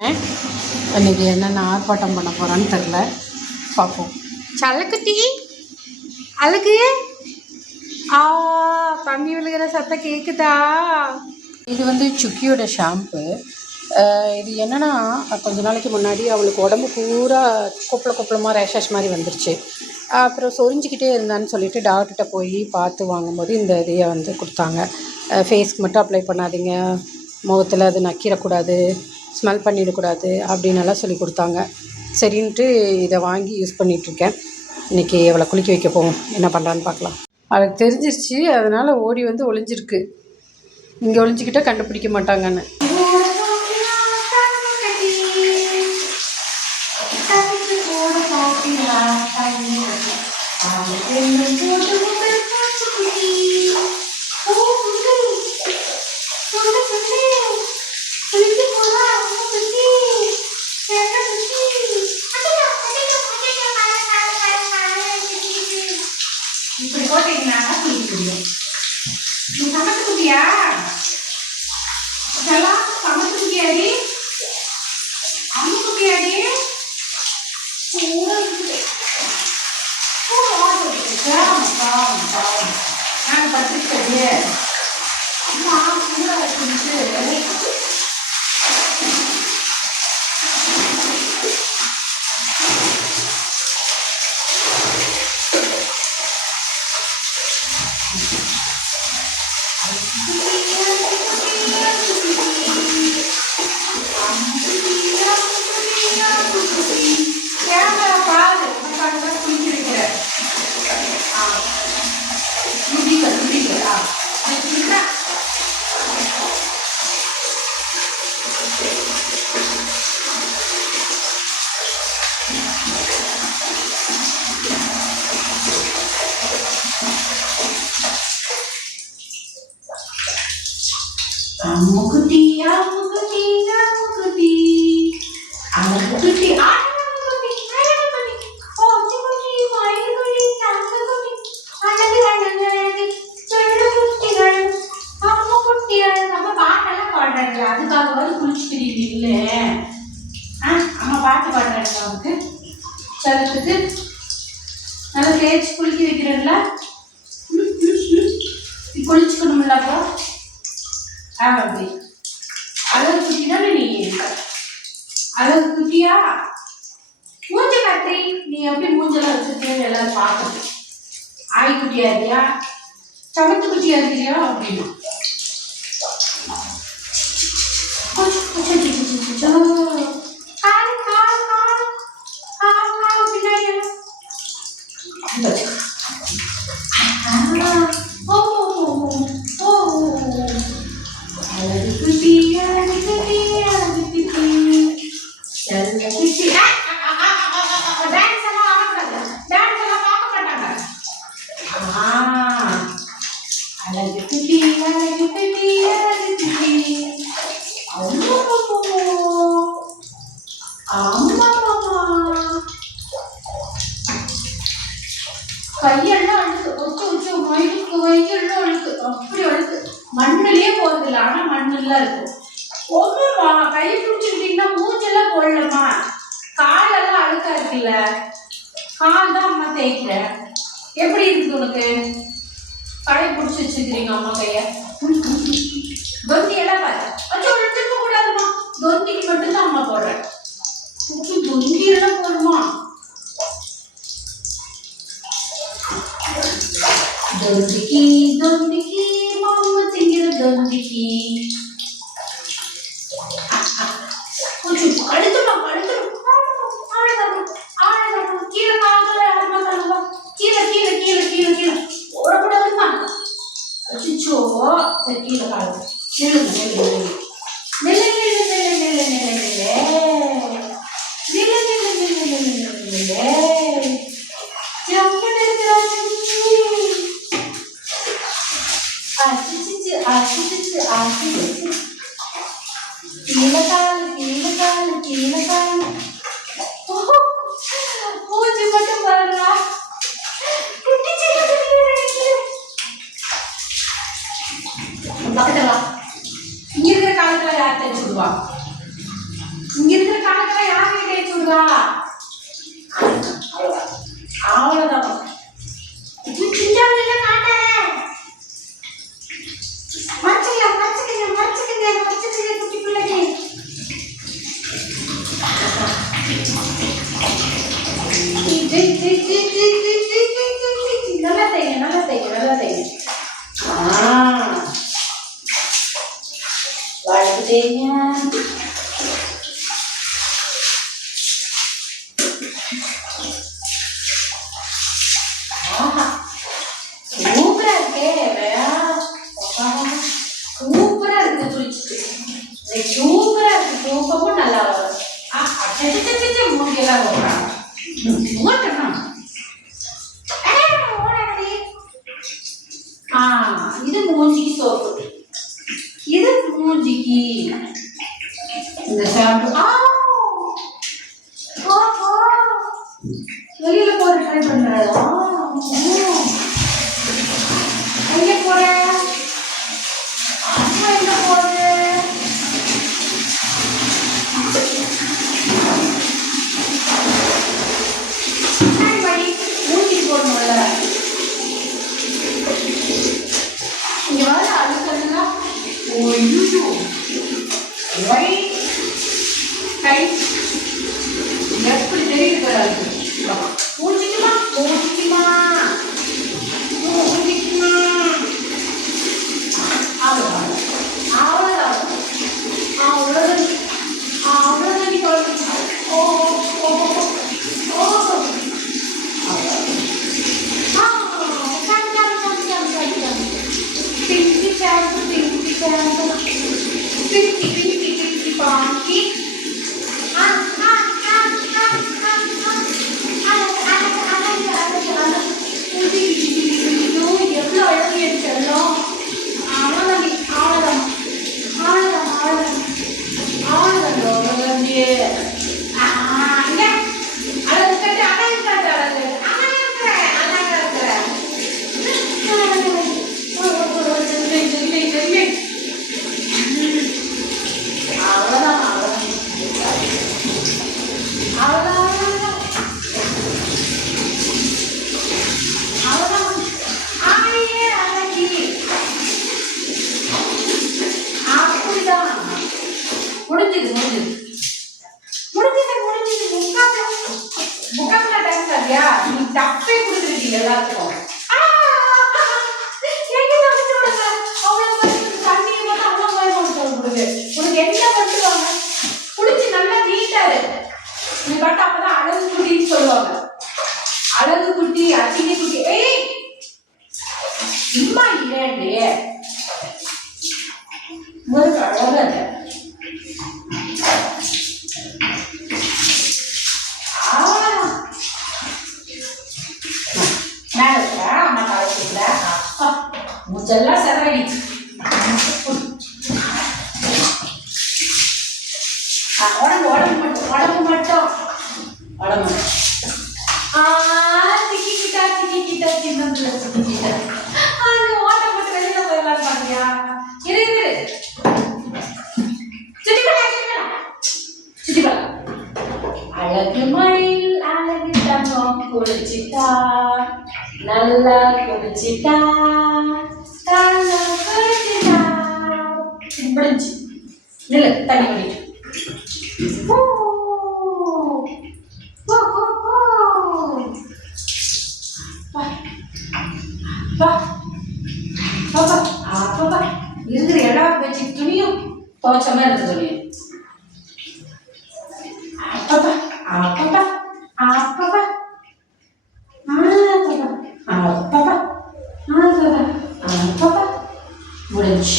இன்னைக்கு என்னென்ன ஆர்ப்பாட்டம் பண்ண போகிறான்னு தெரில, பார்ப்போம். சல்லக்குட்டி அழகு ஆ தண்ணி விழுகிற சத்தம் கேட்குதா? இது வந்து சுக்கியோட ஷாம்பு. இது என்னென்னா, கொஞ்ச நாளைக்கு முன்னாடி அவளுக்கு உடம்பு பூரா கொப்பளமாக ரேஷஸ் மாதிரி வந்துருச்சு. அப்புறம் சொரிஞ்சிக்கிட்டே இருந்தான்னு சொல்லிட்டு டாக்டர்கிட்ட போய் பார்த்து வாங்கும்போது இந்த இதையை வந்து கொடுத்தாங்க. ஃபேஸ்க்கு மட்டும் அப்ளை பண்ணாதீங்க, முகத்தில் அது நக்கிடக்கூடாது, ஸ்மெல் பண்ணிடக்கூடாது அப்படின்னெல்லாம் சொல்லி கொடுத்தாங்க. சரின்ட்டு இதை வாங்கி யூஸ் பண்ணிகிட்ருக்கேன். இன்றைக்கி அவளை குளிக்க வைக்க போவோம், என்ன பண்ணுறான்னு பார்க்கலாம். அவளுக்கு தெரிஞ்சிருச்சு, அதனால் ஓடி வந்து ஒளிஞ்சிருக்கு. இங்கே ஒளிஞ்சிக்கிட்டால் கண்டுபிடிக்க மாட்டாங்கன்னு. இப்படி போட்டீங்கன்னா குளிக்க முடியும். நீ சமைச்சு குட்டியா? இதெல்லாம் சமைச்சு குட்டியாடி, அம்மு குட்டியாடி நான் பத்திரிக்கை அம்மா கூட வச்சுட்டு அம்முக்குட்டி அம்முக்குட்டி அம்முக்குட்டி அம்முக்குட்டி அம்முக்குட்டி அம்முக்குட்டி ஓச்சுக்குட்டி மயிலுக்குட்டி தங்கக்குட்டி அழகு அழகு அழகு செல்லக்குட்டிகள் அம்முக்குட்டிகள். நம்ம பாட்டெல்லாம் பாடுறாங்க, அதுக்காகவாது குளிச்சுக்கிறீங்க இல்லை? அம்மா பாட்டு பாடுறாங்க அவனுக்கு சரத்துக்கு நல்லா தேய்ச்சி குளிக்க வைக்கிறீங்களா? குளிச்சுக்கணும்லப்பா. அப்படி அழகு குட்டி தானே நீ? அழகு குட்டியா? மூஞ்ச காட்டி நீ எப்படி மூஞ்செல்லாம் வச்சிருக்கேன்னு எல்லாரும் பார்க்கணும். ஆய் குட்டியா இருக்கியா, சமத்து குட்டியா இருக்கிறியா அப்படின்னா கையெல்லாம் அழுக்கு, உச்சு மயிலுக்கு கையெல்லாம் அழுக்கு, அப்படி அழுக்கு. மண்ணிலே போறதில்ல, ஆனா மண்ணெல்லாம் இருக்கும். ஒண்ணுமா கை பிடிச்சிக்கிட்டீங்கன்னா மூஞ்செல்லாம் போடலமா, காலெல்லாம் அழுக்கா இருக்குல்ல, கால் தான் அம்மா தேய்க்கிறேன். எப்படி இருக்குது உனக்கு? கடை பிடிச்சி வச்சுக்கிறீங்க அம்மா கைய. தொந்தி எல்லாம் பாரு, அச்சோ எடுத்துக்க கூடாதுமா, தொந்திக்கு மட்டும்தான் அம்மா போடுறேன். தொந்தி எல்லாம் போடுமா? தொந்திக்கு தொந்திக்கு மாமா திங்கிற தொந்திக்கு கொஞ்சம் கழுத்துடும் கழுத்துடும் கீழே காலத்துல யாருமா தள்ளுவா, கீழே கீழே கீழே கீழே கீழே ஓடக்கூடாதுமா. அச்சோ சரி, கீழே காலம் நெல்லுங்க நெல்லு நெல்லு நெல்லு நெல்லு நெல்லு நெல்லு நெல்லு நெல்லு நெல்லு நெல்லு கீழக்கால் கீழக்கால் கீழக்கால் மூஞ்சி மட்டும் பாருங்களா. பக்கத்துல இங்க இருக்கிற காலத்துல யார் தெரிஞ்சு விடுவா? இங்க வா. அவ்வளோதான். சிஞ்சாவில் காட்டேன். மறைச்சுக்கங்க குட்டி பிள்ளைக்கு. நல்லா செய்யுங்க. வாழ்த்துதேங்க. சூப்பரா இருக்கே. சூப்பரா இருக்கு குறிச்சிட்டு. சூப்பரா இருக்கு. தூக்கமும் நல்லா வரும். மூங்கெல்லாம் போடுறாங்க. இது மூஞ்சிக்கு சோப்பு. இது மூஞ்சிக்கு இந்த ஷாம்பு. வெளியில போற ட்ரை பண்றதா? எங்க போற? அம்மா எங்க போறது? மூஞ்சிக்கு போடணும்ல. இங்க வர அழுத்தா கை எப்படி தெரியுது? மூஞ்சிக்குமா அவ்வளோதான் நீ குழந்தை. ஓ pinky shampoo, pinky ponky. எவ்வளோ அழகு எடுத்துடலாம். அவ்வளோதான் முக்காக்குள்ள டைம் சரியா? நீ தப்பே கொடுத்துருக்கீங்க எல்லாத்துக்கும். உனக்கு என்ன பண்ணுவாங்க? குளிச்சு நல்லா நீட்டா இருக்கு. நீ பட்டு அப்பதான் அழகு குட்டின்னு சொல்லுவாங்க. அழகு குட்டி, அச்சினி குட்டி. ஏய் சும்மா இல்லையே ஒரு அழகா இருக்கு. அம்மா காலத்துல முச்செல்லாம் செதறடி. உடம்பு மட்டும் சிக்கிக்கிட்டா சின்னதுல சிக்கிக்கிட்ட ஓட்ட போட்டு வெளியில போயிடலாம் பாத்தியா? இரு சுத்தி அழகு மயில் அழகு தங்கம் குளிச்சிட்டா நல்லா குளிச்சிட்டா முடிஞ்சு நில தண்ணி பண்ணிட்டு இருக்கிற எல்லா வச்சு துணியும் துவச்சமா இருக்கு துணியும். அப்பப்பா அப்பப்பா அப்பப்பா அப்பப்பா அப்பப்பா முடிஞ்சு.